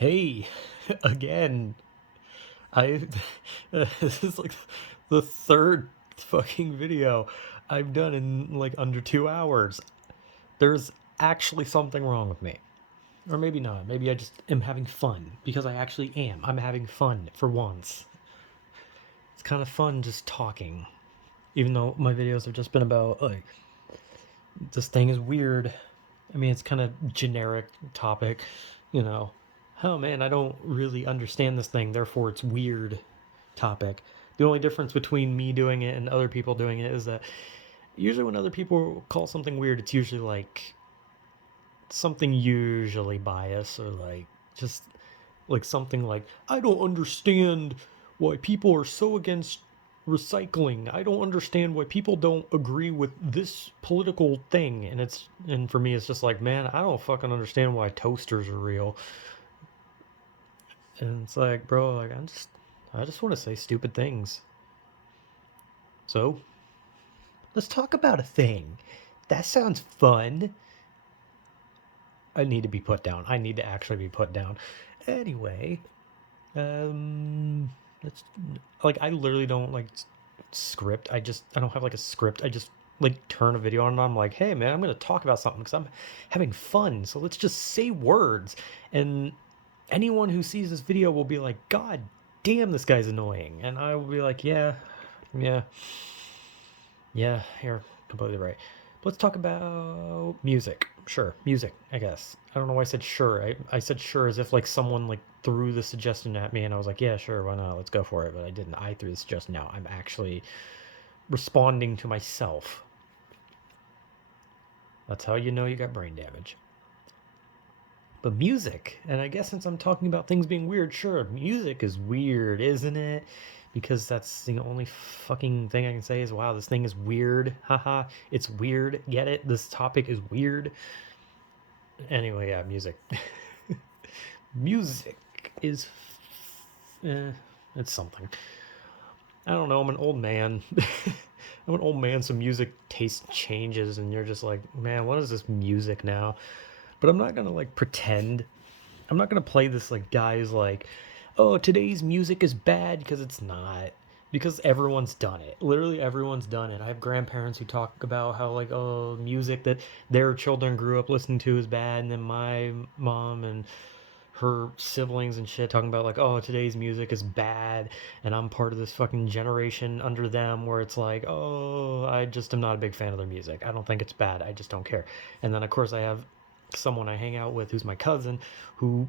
Hey, again. I this is like the third fucking video I've done in like under 2 hours. There's actually something wrong with me. Or maybe not. Maybe I just am having fun because I actually am. I'm having fun for once. It's kind of fun just talking. Even though my videos have just been about like this thing is weird. I mean, it's kind of generic topic, you know. Oh man, I don't really understand this thing, therefore it's weird topic. The only difference between me doing it and other people doing it is that usually when other people call something weird, it's usually like something usually biased or like just like something like, I don't understand why people are so against recycling. I don't understand why people don't agree with this political thing. And for me it's just like, man, I don't fucking understand why toasters are real. And it's like, bro, like I just want to say stupid things. So, let's talk about a thing. That sounds fun. I need to be put down. I need to actually be put down. Anyway, it's like I literally don't like script. I don't have like a script. I just like turn a video on and I'm like, hey man, I'm gonna talk about something because I'm having fun. So let's just say words, and anyone who sees this video will be like, God damn, this guy's annoying, and I will be like, yeah, yeah, yeah, you're completely right. Let's talk about music. Sure, music, I guess. I don't know why I said sure. I said sure as if like someone like threw the suggestion at me and I was like, yeah, sure, why not? Let's go for it. But I didn't. I threw the suggestion out. I'm actually responding to myself. That's how you know you got brain damage. But music, and I guess since I'm talking about things being weird, sure, music is weird, isn't it? Because that's the only fucking thing I can say is, wow, this thing is weird. Haha, it's weird. Get it? This topic is weird. Anyway, yeah, music. Music is. It's something. I don't know, I'm an old man. I'm an old man, so music taste changes, and you're just like, man, what is this music now? But I'm not gonna like pretend. I'm not gonna play this like guys like, oh, today's music is bad because it's not. Because everyone's done it. Literally everyone's done it. I have grandparents who talk about how like, oh, music that their children grew up listening to is bad, and then my mom and her siblings and shit talking about like, oh, today's music is bad, and I'm part of this fucking generation under them where it's like, oh, I just am not a big fan of their music. I don't think it's bad. I just don't care. And then of course I have someone I hang out with who's my cousin who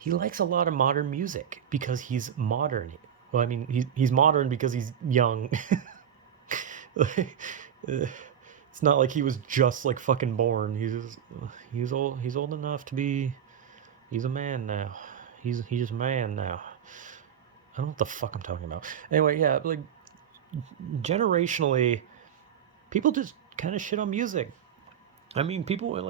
he likes a lot of modern music because he's modern. Well, I mean, he's modern because he's young. It's not like he was just like fucking born. He's old enough to be. He's a man now. He's a man now. I don't know what the fuck I'm talking about. Anyway, yeah, like generationally, people just kind of shit on music. I mean, people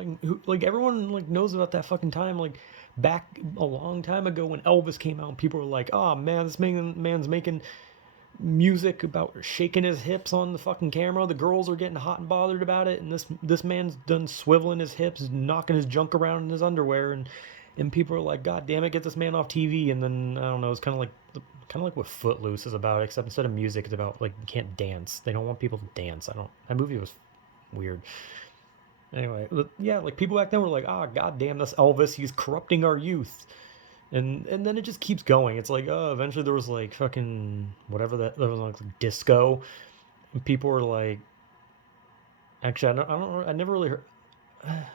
like everyone like knows about that fucking time like back a long time ago when Elvis came out and people were like, "Oh man, man's making music about shaking his hips on the fucking camera. The girls are getting hot and bothered about it, and this man's done swiveling his hips, knocking his junk around in his underwear, and people are like, God damn it, get this man off TV." And then I don't know, it's kind of like what Footloose is about, except instead of music, it's about like you can't dance. They don't want people to dance. I don't. That movie was weird. Anyway, yeah, like people back then were like, "Ah, god damn, this Elvis, he's corrupting our youth." And then it just keeps going. It's like, oh, eventually there was like fucking whatever that there was like disco, and people were like, actually, I never really heard.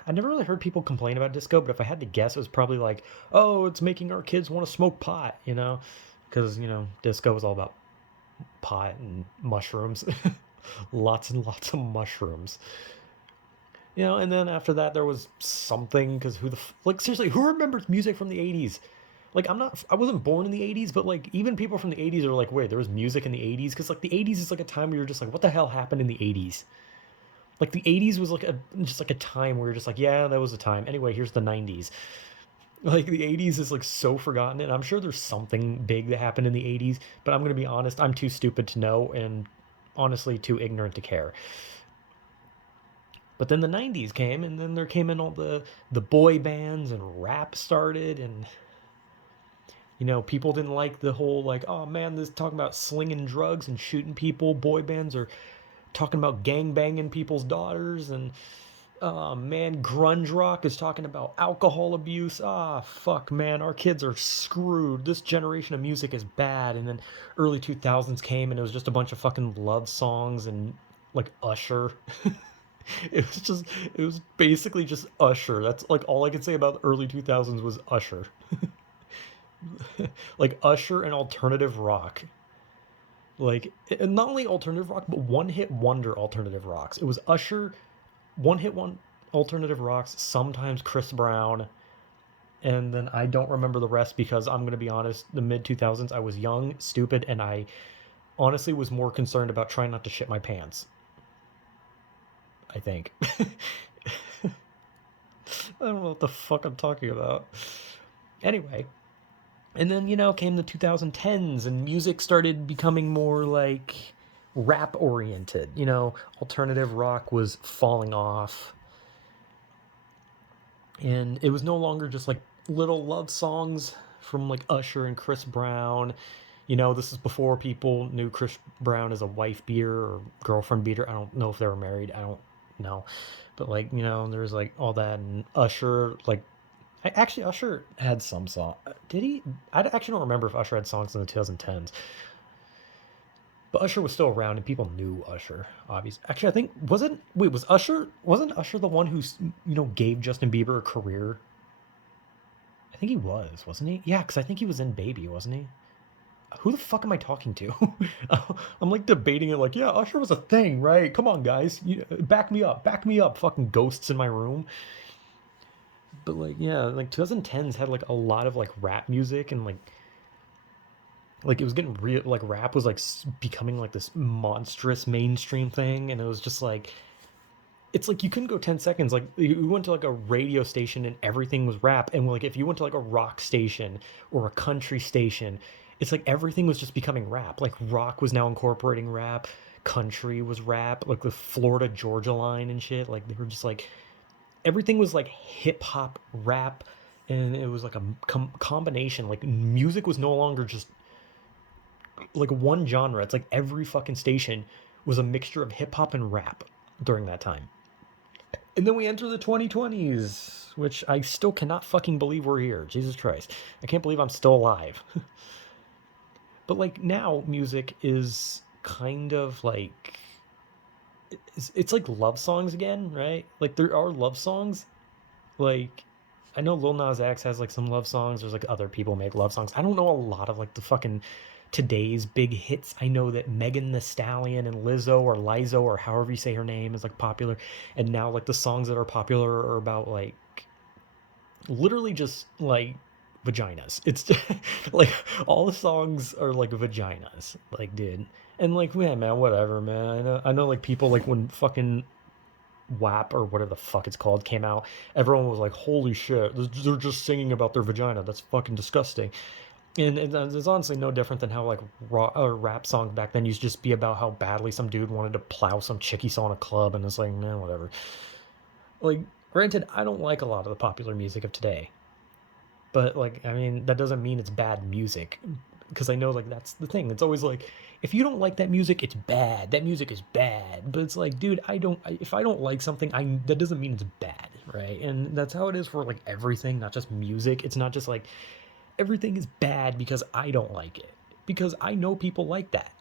I never really heard people complain about disco, but if I had to guess, it was probably like, oh, it's making our kids want to smoke pot, because disco was all about pot and mushrooms, lots and lots of mushrooms. And then after that there was something because like seriously, who remembers music from the 80s? Like I wasn't born in the 80s, but like even people from the 80s are like, wait, there was music in the 80s? Because like the 80s is like a time where you're just like, what the hell happened in the 80s? Like the 80s was like just like a time where you're just like, yeah, that was a time. Anyway, here's the 90s. Like the 80s is like so forgotten, and I'm sure there's something big that happened in the 80s, but I'm gonna be honest, I'm too stupid to know and honestly too ignorant to care. But then the 90s came, and then there came in all the boy bands, and rap started, and You know, people didn't like the whole like, oh man, this is talking about slinging drugs and shooting people. Boy bands are talking about gang banging people's daughters, and man, grunge rock is talking about alcohol abuse. Ah, fuck, man, our kids are screwed. This generation of music is bad. And then early 2000s came, and it was just a bunch of fucking love songs and like Usher. It was basically just Usher. That's like all I could say about the early 2000s was Usher. Like Usher and alternative rock. Like, and not only alternative rock, but one hit wonder alternative rocks. It was Usher, one alternative rocks, sometimes Chris Brown, and then I don't remember the rest because I'm going to be honest, the mid 2000s, I was young, stupid, and I honestly was more concerned about trying not to shit my pants. I think. I don't know what the fuck I'm talking about. Anyway, and then, you know, came the 2010s and music started becoming more like rap oriented. You know, alternative rock was falling off. And it was no longer just like little love songs from like Usher and Chris Brown. You know, this is before people knew Chris Brown as a wife beater or girlfriend beater. I don't know if they were married. I don't know. But like, you know, there's like all that, and Usher, like, actually Usher had some song. Did he? I actually don't remember if Usher had songs in the 2010s. But Usher was still around, and people knew Usher. Obviously, actually, I think wasn't. Wait, was Usher? Wasn't Usher the one who gave Justin Bieber a career? I think he was, wasn't he? Yeah, because I think he was in Baby, wasn't he? Who the fuck am I talking to? I'm like debating it, like, yeah, Usher was a thing, right? Come on, guys, back me up, back me up. Fucking ghosts in my room. But like, yeah, like 2010s had like a lot of like rap music, and like it was getting real. Like rap was like becoming like this monstrous mainstream thing, and it was just like, it's like you couldn't go 10 seconds. Like you went to like a radio station and everything was rap, and like if you went to like a rock station or a country station, it's like everything was just becoming rap. Like rock was now incorporating rap, country was rap, like the Florida Georgia line and shit. Like they were just like, everything was like hip hop rap, and it was like a combination. Like music was no longer just like one genre. It's like every fucking station was a mixture of hip hop and rap during that time. And then we enter the 2020s, which I still cannot fucking believe we're here. Jesus Christ. I can't believe I'm still alive. But like now music is kind of like, it's like love songs again, right? Like there are love songs. Like I know Lil Nas X has like some love songs. There's like other people make love songs. I don't know a lot of like the fucking today's big hits. I know that Megan the Stallion and Lizzo or Lizo or however you say her name is like popular. And now like the songs that are popular are about like literally just like vaginas. It's just, like all the songs are like vaginas. Like, dude. And like, yeah, man, whatever, man. I know like people like when fucking WAP or whatever the fuck it's called came out, everyone was like, holy shit, they're just singing about their vagina. That's fucking disgusting. And it's honestly no different than how like rap songs back then used to just be about how badly some dude wanted to plow some chick he saw in a club, and it's like, man, whatever. Like, granted, I don't like a lot of the popular music of today, but like, I mean, that doesn't mean it's bad music, because I know like that's the thing. It's always like, if you don't like that music, it's bad. That music is bad. But it's like, dude, if I don't like something, I that doesn't mean it's bad, right? And that's how it is for like everything, not just music. It's not just like everything is bad because I don't like it. Because I know people like that.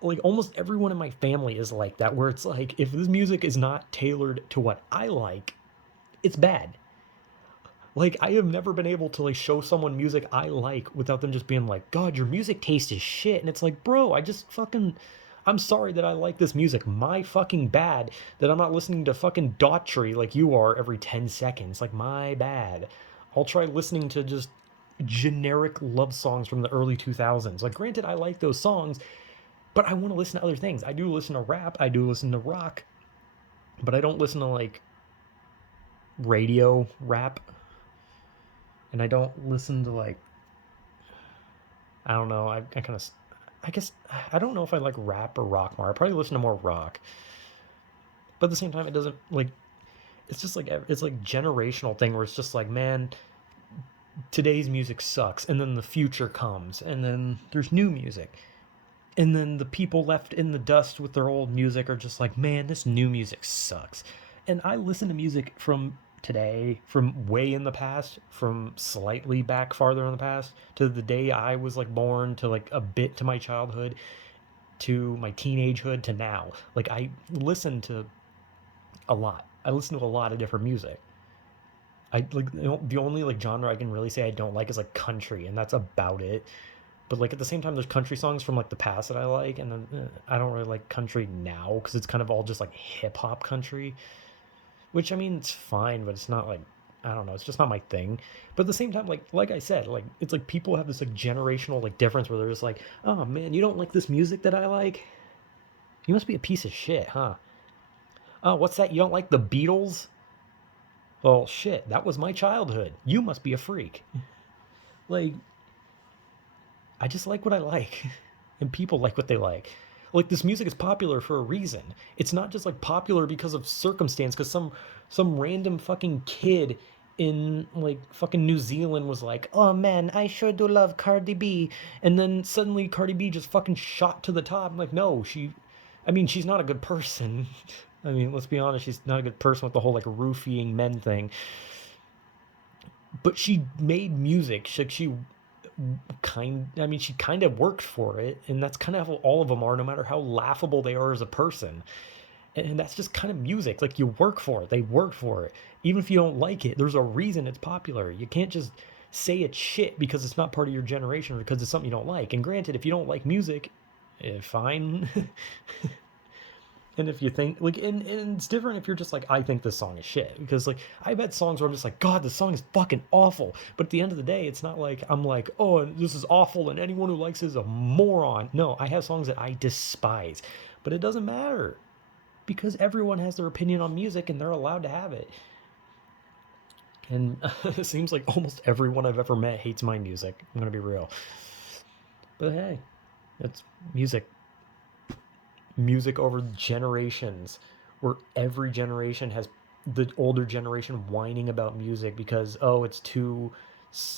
Like almost everyone in my family is like that, where it's like, if this music is not tailored to what I like, it's bad. Like I have never been able to like show someone music I like without them just being like, God, your music taste is shit. And it's like, bro, I just fucking, I'm sorry that I like this music. My fucking bad that I'm not listening to fucking Daughtry like you are every 10 seconds. Like, my bad. I'll try listening to just generic love songs from the early 2000s. Like, granted, I like those songs, but I want to listen to other things. I do listen to rap, I do listen to rock, but I don't listen to like radio rap, and I don't listen to like, I don't know. I kind of, I guess I don't know if I like rap or rock more. I probably listen to more rock, but at the same time, it doesn't like. It's just like it's like generational thing where it's just like, man, today's music sucks, and then the future comes, and then there's new music. And then the people left in the dust with their old music are just like, man, this new music sucks. And I listen to music from today, from way in the past, from slightly back farther in the past, to the day I was like born, to like a bit to my childhood, to my teenagehood, to now. Like I listen to a lot. I listen to a lot of different music. I like, the only like genre I can really say I don't like is like country, and that's about it. But like at the same time, there's country songs from like the past that I like, and then I don't really like country now because it's kind of all just like hip hop country, which I mean it's fine, but it's not like, I don't know, it's just not my thing. But at the same time, like I said, like it's like people have this like generational like difference where they're just like, oh man, you don't like this music that I like? You must be a piece of shit, huh? Oh, what's that? You don't like the Beatles? Well, shit, that was my childhood. You must be a freak. Like, I just like what I like, and people like what they like. Like this music is popular for a reason. It's not just like popular because of circumstance. Because some random fucking kid in like fucking New Zealand was like, "Oh man, I sure do love Cardi B," and then suddenly Cardi B just fucking shot to the top. I'm like, no, I mean, she's not a good person. I mean, let's be honest, she's not a good person with the whole like roofying men thing. But she made music. She kind of worked for it, and that's kind of how all of them are, no matter how laughable they are as a person. And that's just kind of music. Like you work for it, they work for it. Even if you don't like it, there's a reason it's popular. You can't just say it's shit because it's not part of your generation or because it's something you don't like. And granted, if you don't like music, fine. And if you think like, and it's different if you're just like, I think this song is shit, because like I've had songs where I'm just like, God, this song is fucking awful. But at the end of the day, it's not like I'm like, oh, this is awful and anyone who likes it is a moron. No, I have songs that I despise, but it doesn't matter because everyone has their opinion on music and they're allowed to have it. And it seems like almost everyone I've ever met hates my music. I'm gonna be real, but hey, it's music. Music over generations, where every generation has the older generation whining about music because, oh, it's too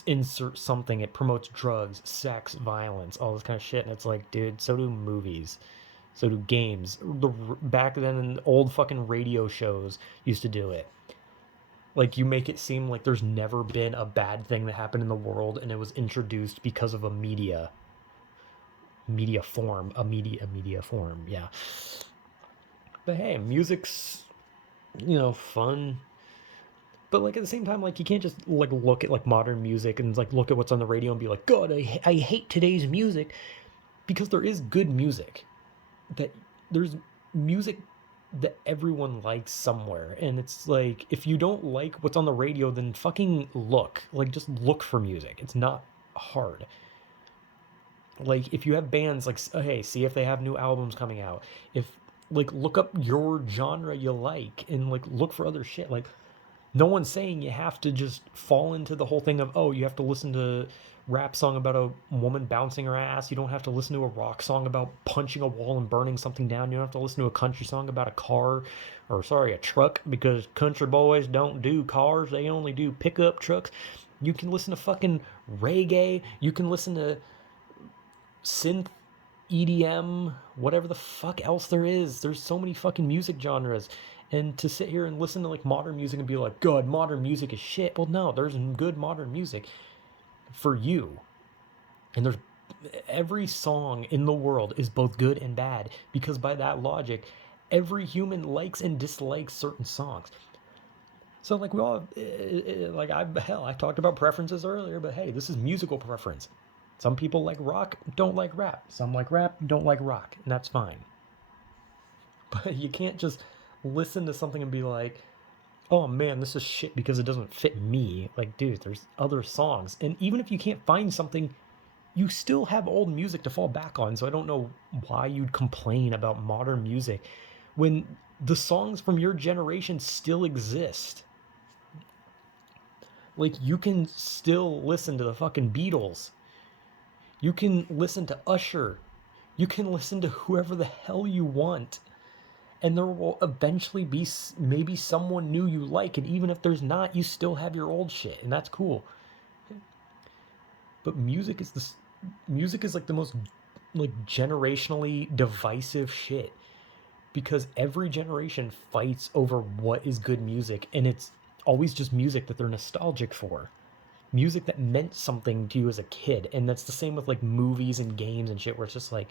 insert something, it promotes drugs, sex, violence, all this kind of shit. And it's like, dude, so do movies, so do games. Back then, old fucking radio shows used to do it. Like, you make it seem like there's never been a bad thing that happened in the world and it was introduced because of a media form, yeah. But hey, music's, fun. But like at the same time, like you can't just like look at like modern music and like look at what's on the radio and be like, God, I hate today's music, because there is good music. That there's music that everyone likes somewhere, and it's like, if you don't like what's on the radio, then fucking look, like just look for music. It's not hard. Like if you have bands, like hey, see if they have new albums coming out. If like look up your genre you like and like look for other shit. Like no one's saying you have to just fall into the whole thing of, oh, you have to listen to rap song about a woman bouncing her ass. You don't have to listen to a rock song about punching a wall and burning something down. You don't have to listen to a country song about a car, or sorry, a truck, because country boys don't do cars, they only do pickup trucks. You can listen to fucking reggae. You can listen to synth, EDM, whatever the fuck else there is. There's so many fucking music genres. And to sit here and listen to like modern music and be like, God, modern music is shit. Well, no, there's good modern music for you. And there's every song in the world is both good and bad, because by that logic, every human likes and dislikes certain songs. So like we all like I talked about preferences earlier, but hey, this is musical preference. Some people like rock, don't like rap. Some like rap, don't like rock, and that's fine. But you can't just listen to something and be like, oh man, this is shit because it doesn't fit me. Like, dude, there's other songs. And even if you can't find something, you still have old music to fall back on. So I don't know why you'd complain about modern music when the songs from your generation still exist. Like, you can still listen to the fucking Beatles. You can listen to Usher. You can listen to whoever the hell you want. And there will eventually be maybe someone new you like. And even if there's not, you still have your old shit. And that's cool. But music is like the most like generationally divisive shit because every generation fights over what is good music, and it's always just music that they're nostalgic for. Music that meant something to you as a kid. And that's the same with like movies and games and shit where it's just like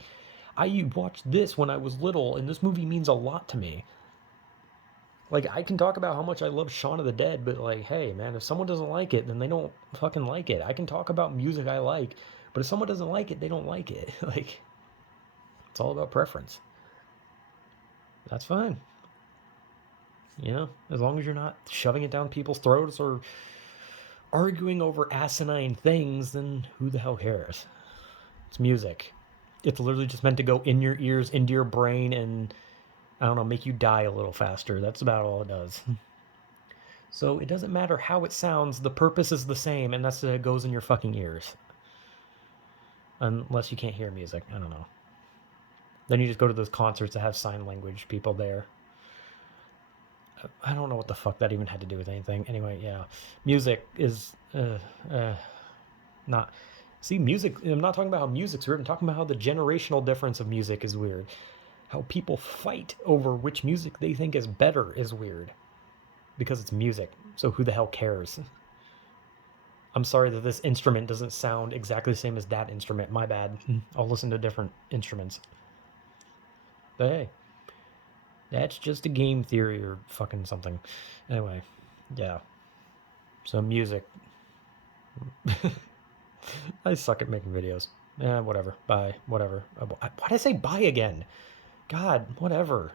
I watched this when I was little and this movie means a lot to me. Like I can talk about how much I love Shaun of the Dead, but like, hey man, if someone doesn't like it, then they don't fucking like it. I can talk about music I like, but if someone doesn't like it, they don't like it. Like it's all about preference. That's fine. You know, as long as you're not shoving it down people's throats or arguing over asinine things, then who the hell cares? It's music. It's literally just meant to go in your ears, into your brain, and I don't know, make you die a little faster. That's about all it does. So it doesn't matter how it sounds, the purpose is the same, and that's that it goes in your fucking ears. Unless you can't hear music. I don't know. Then you just go to those concerts that have sign language people there. I don't know what the fuck that even had to do with anything. Anyway, yeah. Music is not. See, music. I'm not talking about how music's weird. I'm talking about how the generational difference of music is weird. How people fight over which music they think is better is weird. Because it's music. So who the hell cares? I'm sorry that this instrument doesn't sound exactly the same as that instrument. My bad. I'll listen to different instruments. But hey, that's just a game theory or fucking something. Anyway, yeah. So music. I suck at making videos. Whatever. Bye. Whatever. Why did I say bye again? God, whatever.